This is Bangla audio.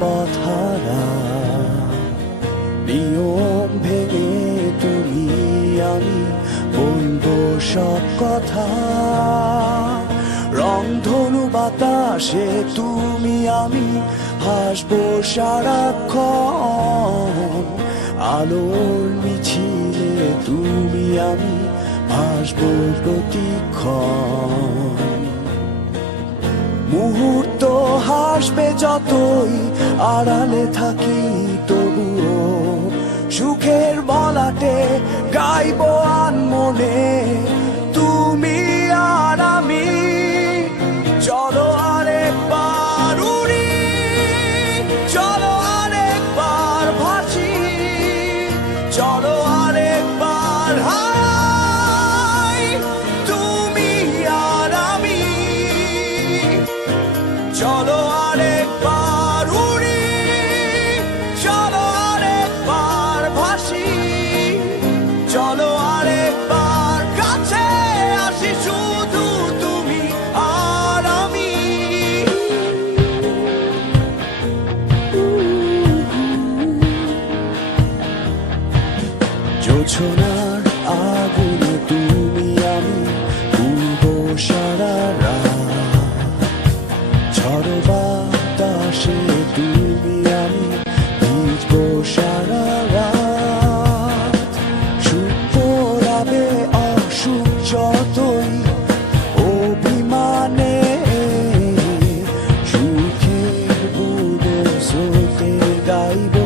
পথহারা, নিয়ম ভেঙে তুমি আমি বলবো সব কথা। রংধনু বাতাসে তুমি আমি হাসবো সারাক্ষণ, আলোর মিছিলে তুমি আমি ভাসবো প্রতিক্ষণ। মুহূর্ত হাসবে যতই আড়ালে থাকি, তবুও সুখের বলাটে গাইবো আনমনে তুমি আর আমি। চলো আরেকবার উড়ি, চলো আরেকবার ভাসি, চলো আরেকবার হাই তুমি আর আমি। চলো আরেকবার উড়ি, চলো আরেকবার ভাসি, চলো আরেকবার কাছে আসি, শুধু তুমি আর আমি। জোছনার আগুনে তুমি আমি উড়বো সারা রাত, ঝড় বাতাসে তুমি আমি ভিজবো সারা রাত। সুখ পোড়াবে অসুখ যতই অভিমানে, সুখের বুনো স্রোতে গাইবো